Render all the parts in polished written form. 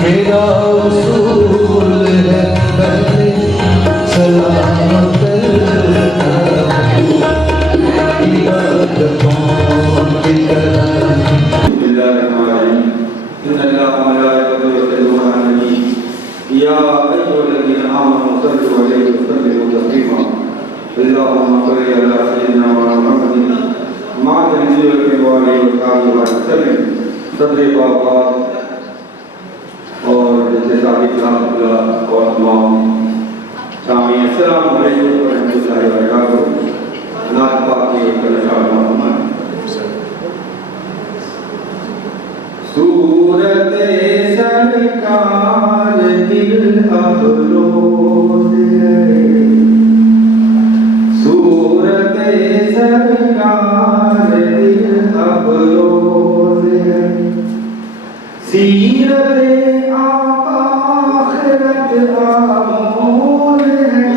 मेरा उसूल है पहले सलाम करना, इबादतों की तरह। और जैसे साबित और तमाम शामी अस्सलाम वालेकुम व रहमतुल्लाहि व बरकातहू। नात पाक की कलशाल मोहम्मद सूरत सरकार दिल अफरोज है, सूरत सरकार दिल अफरोज है, सीरत आका आखिरत आमोद है,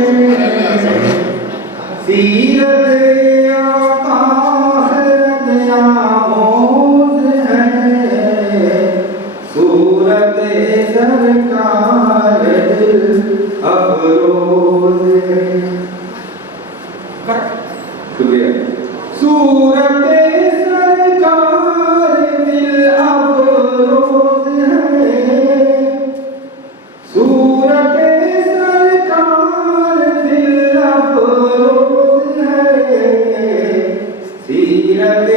सीरत आका आखिरत आमोद है, सूरत सरकार दिल अफरोज है। शुक्रिया। सूरत सरकार दिल अफरोज है, सूरत सरकार दिल अफरोज है, सीरत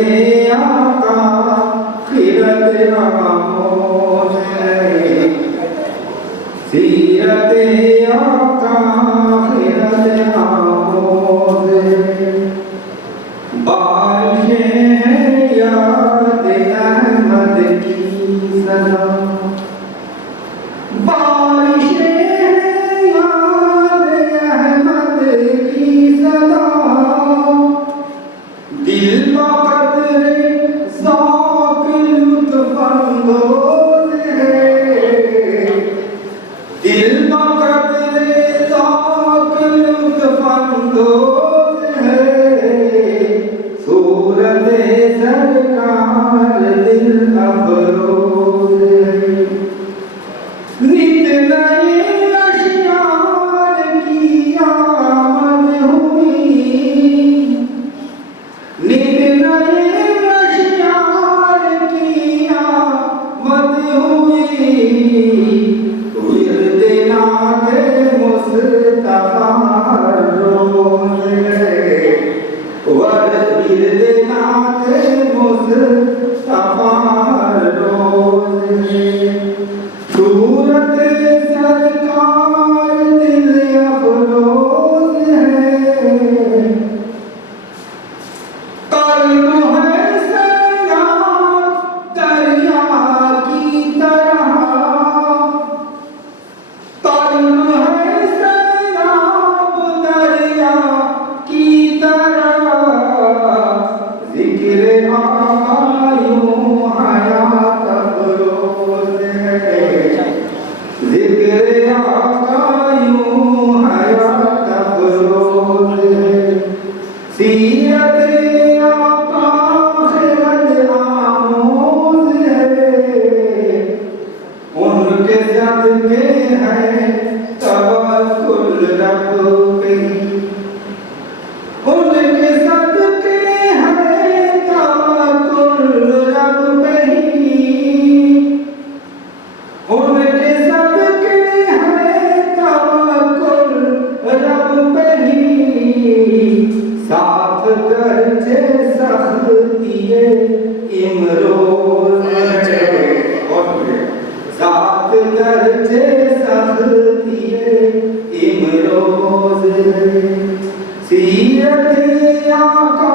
आका आखिरत आमोद है, सीरत आका आखिरत आमोद है। बारिशें हैं याद अहमद की सदा, बारिशें हैं याद अहमद की सदा, दिल बकदरे ज़ौक़ लुत्फ़ अंदोज़ है, दिल बकदरे ज़ौक़ लुत्फ़ अंदोज़ है, सूरत सरकार दिल अफरोज है। नित नए अशयार की आमद हुई, नित नए अशयार की आमद हुई, विर्द नात मुस्तफा रोज़ है, विर्द नात मुस्तफा रोज़ है, सूरत सरकार दिल अफरोज है, कल्ब है सैलाब दरिया की तरह, कल्ब है सैलाब दरिया की तरह, ज़िक्र आका यूं हयात अफरोज है, ज़िक्र आका यूं हयात अफरोज है, सीरत आका आखिरत आमोद है, उनके सदके हैं तवक्कुल रब पे, उनके सदके हैं तवक्कुल रब पे ही, उनके सदके हैं तवक्कुल रब पे ही, साथ करते सख्तिये इमरोज है, साथ करते सख्तिये इमरोज है, सीरत आका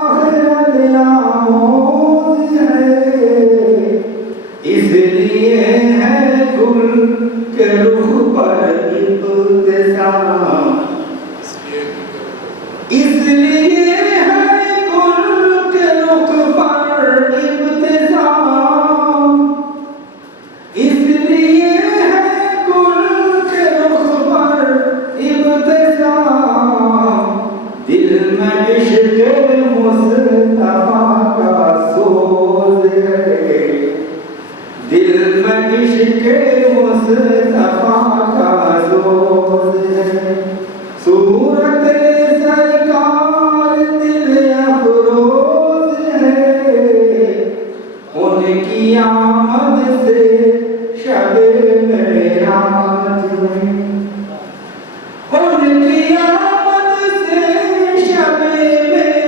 आखिरत आमोद है, इसलिए है गुल के रुख पर इब्तिसाम, इसलिए है गुल के रुख पर इब्तिसाम, इसलिए है गुल के रुख पर इब्तिसाम, दिल में में इश्क़ मुस्तफा का सोज है, दिल में इश्क़ मुस्तफा का सोज है। सूरत सरकार दिल अफरोज है, उनकी आमद से शब मेराज में, उनकी आमद से शब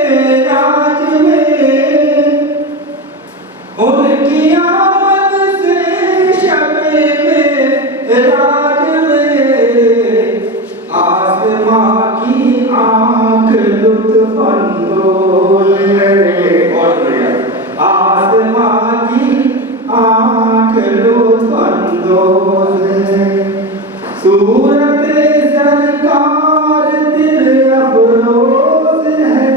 मेराज में, उनकी आमद से शब मेराज में, आसमां की आँख लुत्फ़ अंदोज़ है। बहुत बढ़िया। आसमां की आँख लुत्फ़ अंदोज़ है, सूरत सरकार दिल अफरोज है।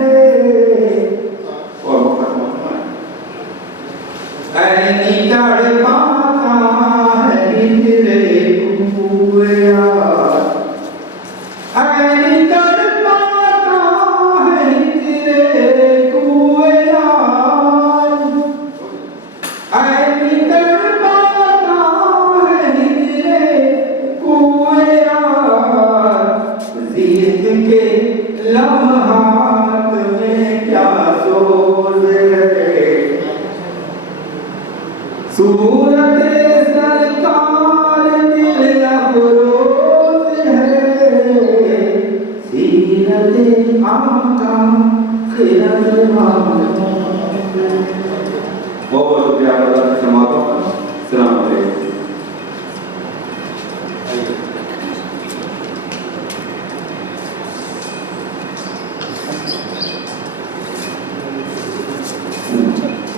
ऐनी तड़पाता है तेरे कुएं, ऐनी तड़पाता है तेरे कुएं, ऐनी तड़पाता है तेरे कुएं, ज़िद के लम्हात में क्या सोज़ है, सूरत सरकार दिल अफरोज है, सीरत आका खिलत मानो। बहुत शुक्रिया आपका समापन। सलाम अलैकुम।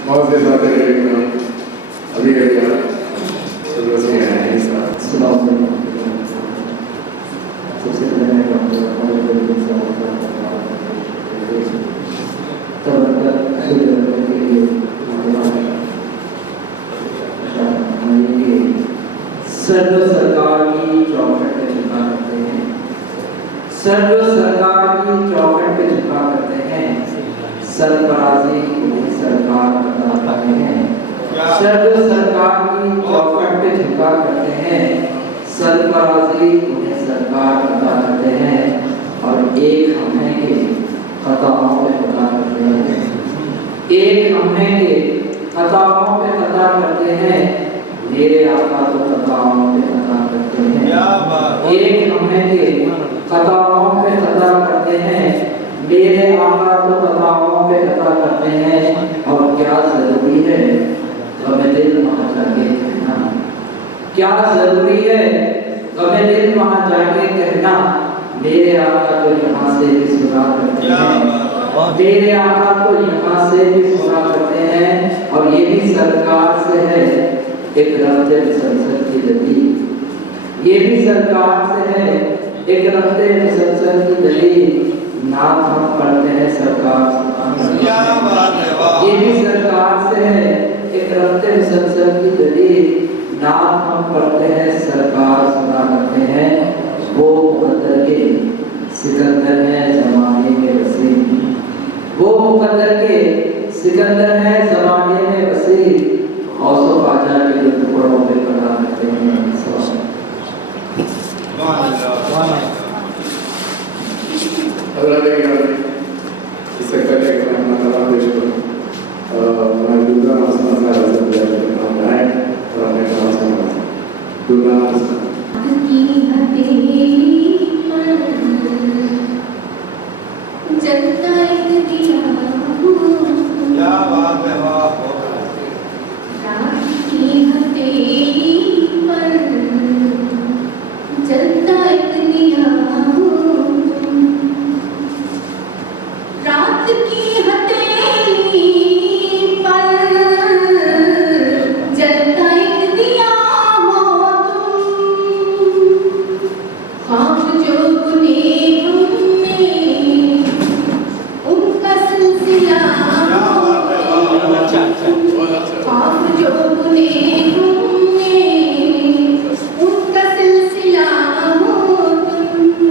बहुत से ज़्यादा अभी क्या सबसे पहले मैं सर्व सरकार की चौखट पे झुका करते हैं, सर्व सरकार की चौखट पे झुका करते हैं, सरफराजी उन्हें सरकार अता करते हैं। सर्व सरकार की चौखट पे झुका करते हैं, सरफराजी उन्हें सरकार अता करते हैं, और एक हम हैं के खताओं पे खता करते हैं, एक हम हैं के खताओं पे खता करते हैं, मेरे आका तो खताओं पे खता करते हैं। एक हम हैं के खताओं पे खता करते हैं, मेरे आका तो खताओं पे खता करते हैं, और क्या जरूरी है हमें दिल वहाँ जाके कहना, क्या जरूरी है हमें दिल वहाँ जाके कहना, मेरे आका तो यहाँ से भी सुना करते हैं, मेरे आका तो यहाँ से भी सुना करते हैं, और ये भी सरकार से है एक रफ्ते मुसलसल की दलील, ये भी सरकार से है एक रफ्ते मुसलसल की दलील, नाम हम पढ़ते हैं सरकार से, ये भी सरकार से है एक रफ्ते मुसलसल की दलील, नाम हम पढ़ते हैं सरकार सुना करते हैं, वो मुकद्दर के सिकंदर है ज़माने में वसीम, वो मुकद्दर के सिकंदर है ज़माने में वसीम, औसो ख्वाजा के टुकड़ों पे बना करते हैं। इससे पहले अपना तलाक पेश करूँ, मैं दूसरा मसला है और अपने काम दूसरा क्या बात है, वाह। जलता एक दिया रात की हथेली पर, जलता एक दिया हो तुम, ख्वाब जो बुने हमने उनका सिलसिला, ख्वाब जो बुने हमने उनका सिलसिला हो तुम,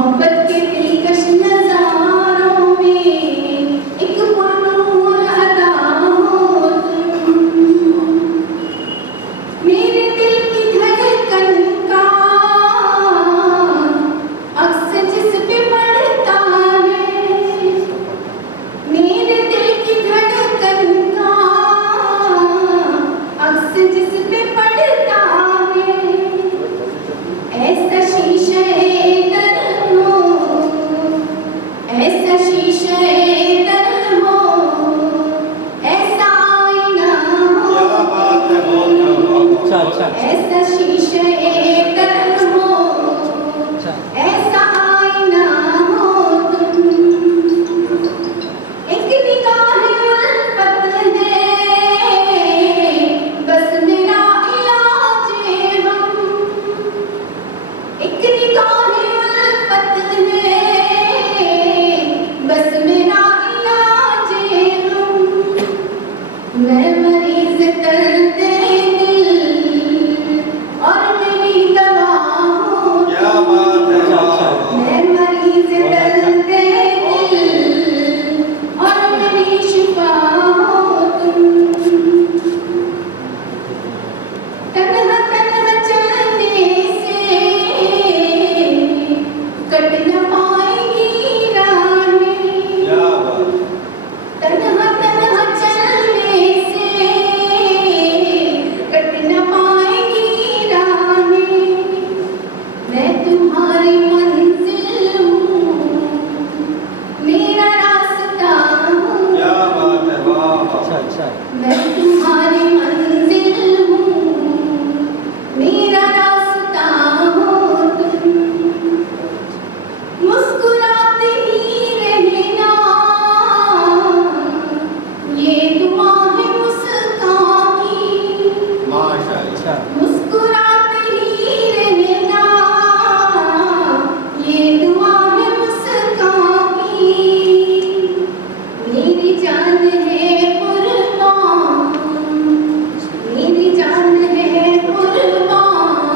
मोहब्बत के दिलकश नजारों में एक पुरनूर अदा हो तुम। मेरे दिल की धड़कन का अक्स जिस पे पड़ता है, मेरे दिल की धड़कन का अक्स जिस पे पड़ता है, ऐसा शीशे दर हो, ऐसा शीशे दर हो, ऐसा आईना हो, ऐसा शीशे दर हो, ऐसा आईना हो तुम। एक निगाह उल्फत है, बस मेरा इलाज हम। एक निगाह उल्फत है, बस मेरा इलाज हम। मैं मरीज दर्द दिल और मेरी दवा हूँ। मैं मरीज दर्द दिल और मेरी शिफा हो तुम। तन्हा तन्हा चलने से कट न पाएगी राहें, तन्हा तन्हा चलने से कट न पाएगी राहें। मैं तुम्हारी मंजिल हूँ, मेरा रास्ता हूँ। मैं तुम्हारी मंजिल हूँ, मेरा रास्ता हो तुम। मुस्कुराते ही रहना, ये दुआ है मुस्कान की। मुस्कुराते ही रहना, ये दुआ है मुस्कान की। मेरी जान है कुर्बान, मेरी जान है कुर्बान,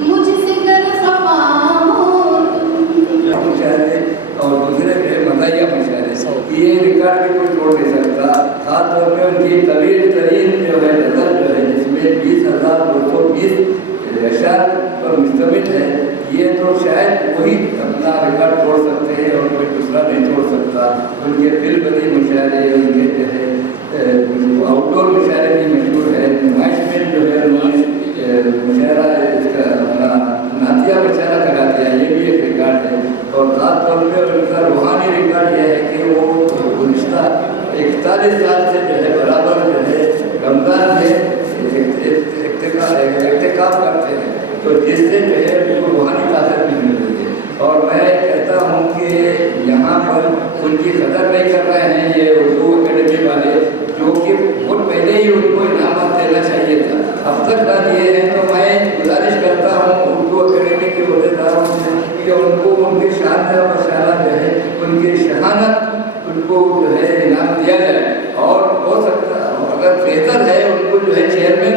मुझसे गर खफा हो तुम। मुशायरे और दूसरे जो है मज़ाहिया मुशायरे, ये रिकॉर्ड भी कोई तोड़ नहीं सकता। खास तौर पे उनकी तवील तरीन जो है नज़र जो है, जिसमें 20,220 अशार पर मुश्तमिल है, ये तो शायद वही अपना रिकॉर्ड तोड़ सकते हैं और कोई दूसरा नहीं तोड़ सकता। उनके फिल बदी मुशायरे, उनके जो है आउटडोर मुशायरे भी मशहूर है। नुमाइश में जो है उन्होंने मुशायरा इसका अपना नातिया मुशायरा करा दिया, ये भी एक रिकॉर्ड है। और ख़ास तौर पर उनका रूहानी रिकॉर्ड यह है कि वो गुज़िश्ता 41 साल से जो है बराबर जो है रमज़ान में इत्तिकाफ़ करते हैं, तो जिससे जो है उनको रूहानी ताकत भी मिल रही है। और मैं कहता हूँ कि यहाँ पर उनकी कदर नहीं कर रहे हैं ये उर्दू अकेडमी वाले, जो कि बहुत पहले ही उनको इनामत देना चाहिए था, अब तक ना दिए हैं। तो मैं गुजारिश करता हूँ उर्दू अकेडमी के अहदेदारों से कि उनको उनके शान व शाना जो है, उनकी शहानत उनको जो है इनाम दिया जाए। और हो सकता अगर बेहतर है उनको जो है चेयरमैन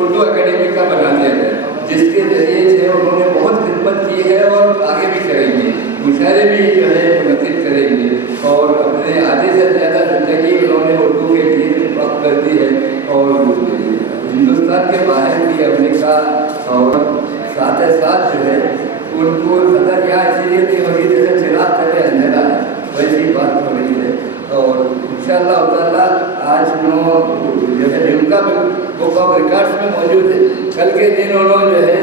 उर्दू अकेडमी का बना दिया जाए, जिसके जरिए से उन्होंने बहुत खिदमत की है और आगे भी करेंगे, मुशायरे भी जो है मुनक़िद करेंगे। और अपने आधे से ज़्यादा ज़िंदगी उन्होंने उर्दू के लिए वक्त कर दी है। और हिंदुस्तान के बाहर भी अमेरिका और साथ जो है उनको कदर यहाँ इसीलिए नहीं हो रही जैसे चिराग करे अंधेरा है, वैसी बात हो रही है। और इंशाअल्लाह ताला आज जो है उनका बुक ऑफ रिकॉर्ड्स में मौजूद है। कल के दिन उन्होंने जो है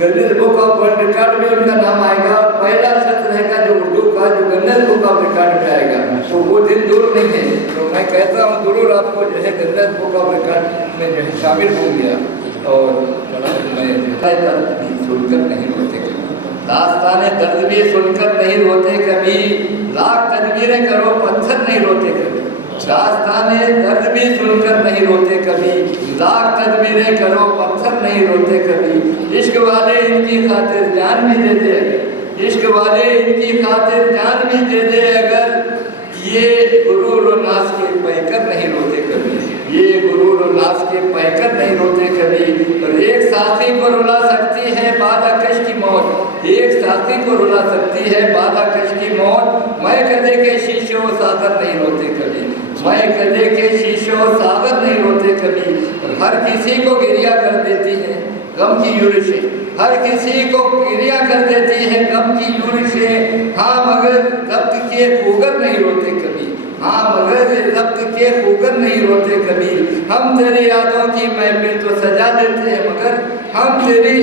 Guinness book of world record में उनका नाम आएगा और पहला शख्स रहेगा जो उर्दू का जो गिनीज बुक ऑफ रिकॉर्ड में आएगा। तो वो दिन दूर नहीं है। तो मैं कहता हूँ जरूर आपको जो है गिनीज बुक ऑफ रिकॉर्ड में जो है शामिल हो गया। और मैं सुनकर नहीं रोते कभी, दास्ताने दर्द भी सुनकर नहीं रोते कभी, लाख तदबीरें करो पत्थर नहीं रोते कभी। दास्ताने दर्द भी सुनकर नहीं रोते कभी, लाख तदबीरें करो पत्थर नहीं रोते कभी। इश्क वाले इनकी खातिर जान भी दे दे, इश्क वाले इनकी खातिर जान भी दे दे अगर, ये गुरूर और नाज के पैकर नहीं रोते कभी, ये गुरूर और नाज के पैकर नहीं रोते कभी। और एक साथी को रुला सकती है बादकश की मौत, एक साथी को रुला सकती है बाधा कश की मौत। मैं कदे के शीशो सागर नहीं रोते कभी, मैं कदे के शीशो सागर नहीं रोते कभी। हर किसी को गिरिया कर देती है गम की यूरिशें, हर किसी को गिरिया कर देती है गम की यूरिशें। हाँ मगर रब्त के खूगर नहीं रोते कभी, हाँ मगर रब्त के खूगर नहीं रोते कभी। हम तेरी यादों की महफिल तो सजा लेते हैं मगर, हम तेरी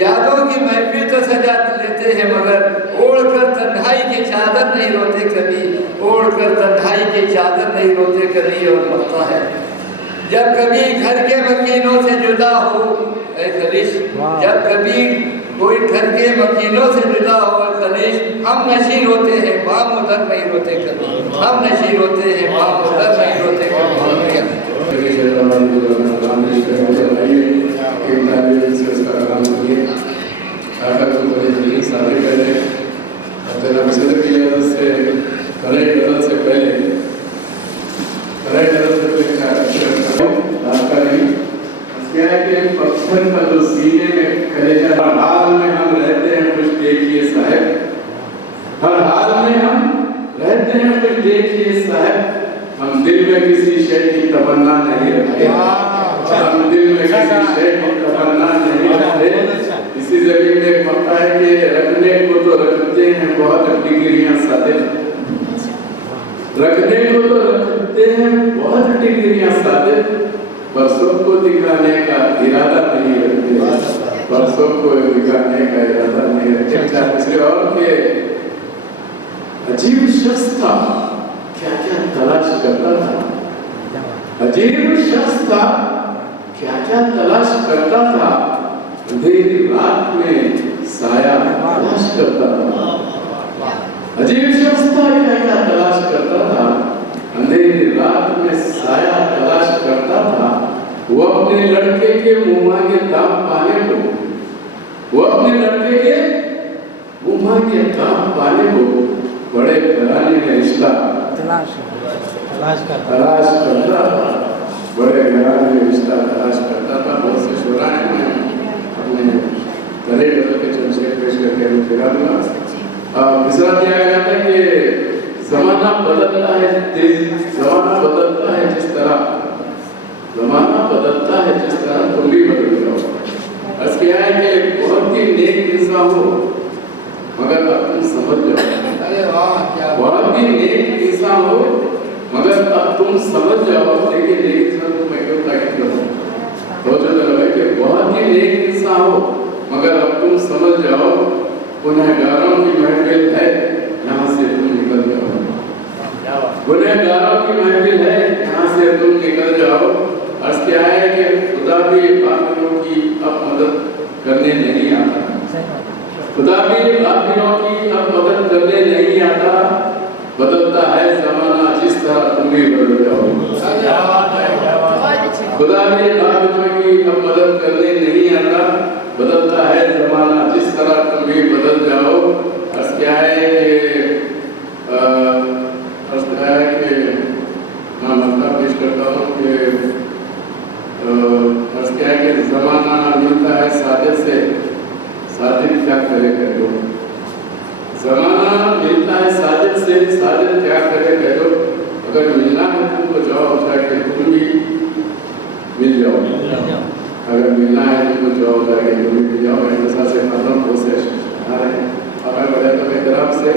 यादों की महफिल तो सजा लेते हैं मगर, ओढ़ कर तन्हाई की चादर नहीं रोते कभी, ओढ़ कर तन्हाई की चादर नहीं रोते कभी। और लगता है जब कभी घर के मकीनों से जुदा हो ऐ खलीश, जब कभी कोई घर के मकीनों से जुदा हो खलीश, हम नशीर होते हैं बाम उधर नहीं रोते कभी, हम नशीर होते हैं बाम उधर नहीं रोते कभी। पत्थर का जो सीने में कलेजा, हर हाल में हम रहते हैं कुछ देखिए साहब, हर हाल में हम रहते हैं कुछ देखिए साहब। हम दिल में किसी शय की तमन्ना नहीं रखते, हम दिल में किसी शय की तमन्ना नहीं रखते। इसी जमीन में पता है कि रखने को तो रखते हैं बहुत डिग्रियां सादे, रखने को तो रखते हैं बहुत डिग्रियां सादे, पर सबको दिखाने का इरादा नहीं रखते, पर सबको दिखाने का इरादा नहीं रखते। और के अजीब शख्स था, क्या क्या तलाश करता था, अजीब शख्स था, क्या क्या तलाश करता था। अंधेरी रात में साया तलाश करता था, अजीब शख्स था, क्या क्या तलाश करता था। अंधेरी रात में साया तलाश करता था। वो अपने लड़के के मुंह मांगे दाम पाने को, वो अपने लड़के के मुंह मांगे दाम पाने को बड़े घराने में रिश्ता तलाश करता था, बड़े घराने में रिश्ता तलाश करता था। बहुत से शुराए में अपने गले बदल के चमचे पेश करके फिरा दूंगा। मिसरा दिया गया था कि जमाना बदलता है, जमाना बदलता है जिस तरह, जमाना बदलता है जिस तरह तुम भी बदल जाओ। अर्ज किया है कि बहुत ही नेक इंसान हो मगर अब तुम समझ जाओ, अरे वाह क्या, बहुत ही नेक इंसान हो मगर अब तुम समझ जाओ। लेकिन नेक इंसान को मैं क्यों ताकीद करूं, तो जो है कि बहुत ही नेक इंसान हो मगर अब तुम समझ जाओ। गुनहगारों की महफिल है यहाँ से तुम निकल जाओ, गुनहगारों की महफिल है यहाँ से तुम निकल जाओ। अर्ज क्या है कि खुदा भी काफिरों की अब मदद करने नहीं आता, खुदा भी काफिरों की अब मदद करने नहीं आता। बदलता है जमाना जिस तरह तुम भी बदल जाओ, खुदा भी काफिरों की अब मदद करने नहीं आता। बदलता है जमाना जिस तरह तुम भी बदल जाओ। अर्ज क्या है कि मैं मतलब पेश करता हूँ कि अर्ज क्या है कि जमाना मिलता है साजिद से, साजिद क्या करे कह दो। जमाना मिलता है साजिद से, साजिद क्या करे कह दो। अगर मिलना है तुमको जाओ जाके तुम भी मिल जाओ, अगर मिलना है तुमको जाओ जाके तुम भी मिल जाओ। ऐसा से मतलब कोशिश आ रहे हैं। अगर बड़े तो एहतराम से